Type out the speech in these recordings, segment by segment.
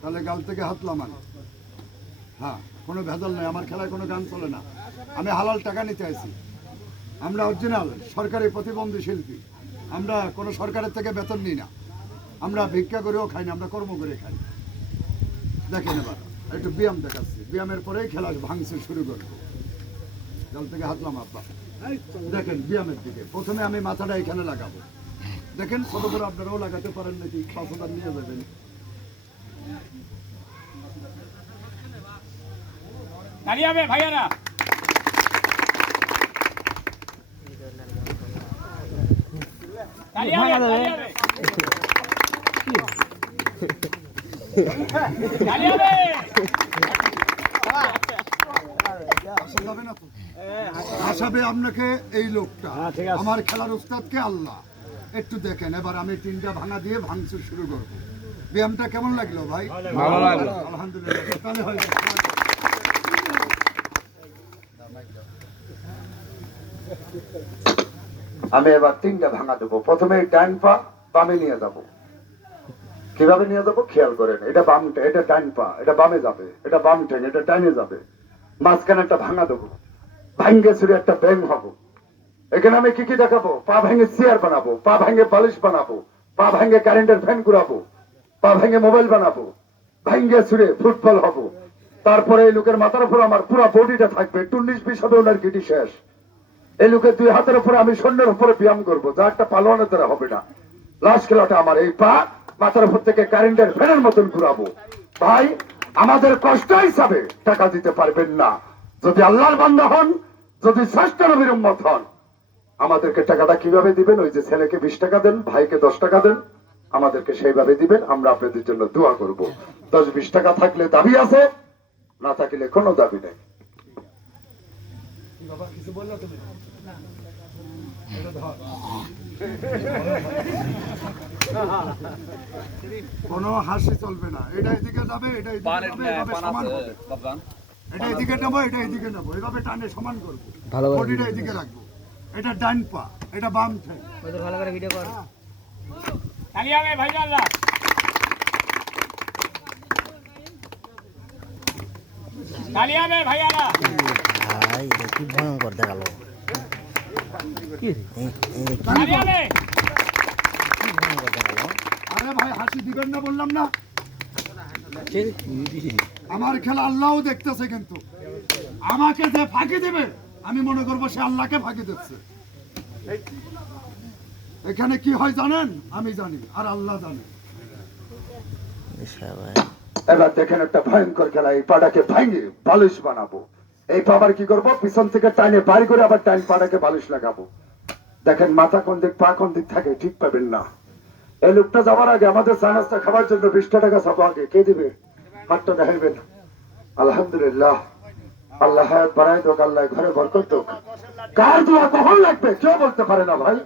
তাহলে গাল থেকে হাত লামান হ্যাঁ কোনো ভেজাল নেই, আমার খেলায় কোনো গান চলে না। আমি হালাল টাকা নিতে আইছি। আমরা অরিজিনাল, সরকারি প্রতিবন্ধী শিল্পী। আমরা কোনো সরকারের থেকে বেতন নিই না। আমরা ভিক্ষা করেও খাই না, আমরা কর্ম করে খাই। দেখেন এবার, একটু ব্যায়াম দেখাচ্ছি। ব্যায়ামের পরেই খেলা ভাঙছে শুরু করব। জল থেকে হাতলাম আব্বা। দেখেন, ব্যায়ামের দিকে। প্রথমে আমি মাথাটা এখানে লাগাবো। দেখেন ছোট করে আপনারাও লাগাতে পারেন নাকি? পাঁচ হাজার নিয়ে যাবেন। দাঁড়িয়ে ভাইয়ারা? আসাবে আপনাকে এই লোকটা। আমার খেলার উস্তাদকে আল্লাহ। একটু দেখেন এবার আমি তিনটা ভাঙা দিয়ে ভাঙচুর শুরু করব। ব্যায়ামটা কেমন লাগল ভাই? ভালো লাগল। আলহামদুলিল্লাহ তাহলে হয়ে আমি এবার তিনটা ভাঙা দেবো। প্রথমে ডান পা বামে নিয়ে যাব। কীভাবে নিয়ে যাব? খেয়াল করেন এটা বাম এটা ডান পা এটা বামে যাবে এটা বাম ঠেন এটা ডাইনে যাবে। মাঝখানে একটা ভাঙা দেবো। ভাঙ্গে ছুড়ে একটা ব্যাং হব। এখানে আমি কি কি দেখাবো? পা ভেঙে চেয়ার বানাবো, পা ভেঙে বালিশ বানাবো, পা ভেঙে কারেন্টের ফ্যান ঘুরাবো, পা ভেঙে মোবাইল বানাবো ভাঙ্গে ছুড়ে ফুটবল হব। তারপরে এই লোকের মাথার উপর আমার পুরো বডিটা থাকবে টুন্নিশ বিশ হবে ওনার গিটি শেষ। এই লোকের দুই হাতের উপরে আমি শূন্যের উপরে ব্যায়াম করব, যা একটা পালোয়ানের দ্বারা হবে না। লাস্ট খেলাটা আমার এই পা, মাথার উপর থেকে কারেন্টের ফ্যানের মতন ঘুরাবো। ভাই, আমাদের কষ্ট হিসাবে টাকা দিতে পারবেন না। যদি আল্লাহর বান্দা হন, যদি শ্রেষ্ঠ নবীর উম্মত হন আমাদেরকে টাকাটা কীভাবে দিবেন? ওই যে ছেলেকে বিশ টাকা দেন ভাইকে দশ টাকা দেন আমাদেরকে সেইভাবে দিবেন। আমরা আপনাদের জন্য দোয়া করব। দশ বিশ টাকা থাকলে দাবি আছে না থাকলে কোনো দাবি নেই। কোনো হাসি চলবে না। এটা এদিকে যাবে এটা এদিকে যাবে এভাবে সমান হবে এটা এদিকে নেব এটা এদিকে নেব। এভাবে টানে সমান করব। এদিকে রাখব। এটা ডান পা এটা বাম ঠ্যাং ভালো করে ভিডিও কর। দাঁড়িয়ে হবে ভাইয়ারা দাঁড়িয়ে হবে ভাইয়ারা। ভাই কি ভয়ঙ্কর দেখাল? কি দাঁড়িয়ে হবে আরে ভাই হাসি দিবেন না বললাম না? আমার খেলা আল্লাহও দেখতেছে কিন্তু। আমাকে যে ফাঁকি দেবে আমি মনে করব সে আল্লাহকে ফাঁকি দিচ্ছে। এখানে কি হয় জানেন? আমি জানি, আর আল্লাহ জানে। এবার দেখেন একটা ভয়ঙ্কর খেলা, এই পাটাকে ভাঙে বালিশ বানাবো। এই পাবার কি করব? পিছন থেকে টাইনে বাড়ি করে আবার টাইম পাটাকে বালিশ লাগাবো। দেখেন মাথা কোন দিক, পা কোন দিক থাকে, ঠিক পাবেন না। এই লোকটা যাওয়ার আগে আমাদের নাস্তা খাবার জন্য বিশটা টাকা চাবো আগে। কে দিবে? হাতটা দেখাইবেন। আলহামদুলিল্লাহ। আল্লাহ হায়াত বাড়াই দোক আল্লাহ ঘরে বরকত দোক। কার দোয়া কখন লাগবে? কেউ বলতে পারে না ভাই।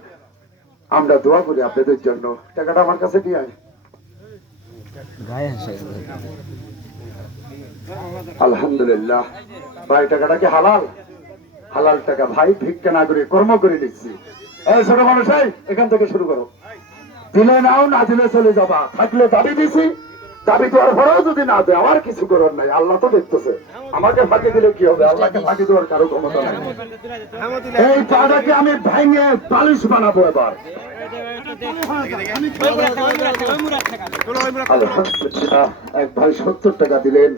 আমরা দোয়া করি আপনাদের জন্য। টাকাটা আমার কাছে দিয়ে আয়। আলহামদুলিল্লাহ। ভাই, টাকাটা কি হালাল? হালাল টাকা। ভাই, ভিক্ষা না করে, কর্ম করে এই ছোট মানুষ এখান থেকে শুরু করো। দিলে নাও, না দিলে চলে যাবা। থাকলে দাবি দিছি। দাবি দেওয়ার পরেও যদি না দেয় আমার কিছু করার নাই আল্লাহ তো দেখতেছে। আমাকে ফাঁকি দিলে কি হবে? আল্লাহকে ফাঁকি দেওয়ার কারও ক্ষমতা নাই। এই পাটাকে আমি ভেঙে বালিশ বানাবো এবার। এক ভাই সত্তর টাকা দিলেন।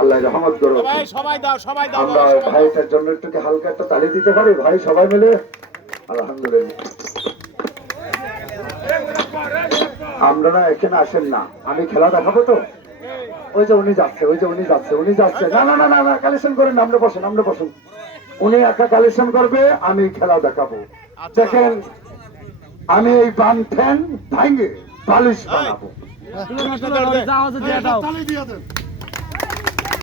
আল্লাহ রহমত করো সবাই দাও সবাই দাও আমরা ভাইটার জন্য একটু হালকা একটা তালি দিতে পারি? ভাই সবাই মিলে? আলহামদুলিল্লাহ। আমরা এখানে আসেন না। আমি খেলা দেখাবো তো? ওই যে উনি যাচ্ছে ওই যে উনি যাচ্ছে উনি যাচ্ছে। না না না না না কালেকশন করেন না, আমরা বসেন আমরা বসেন। উনি একা কালেকশন করবে আমি খেলা দেখাবো। দেখেন আমি এই বান ফ্যান ভাঙে বালিশ বানাবো।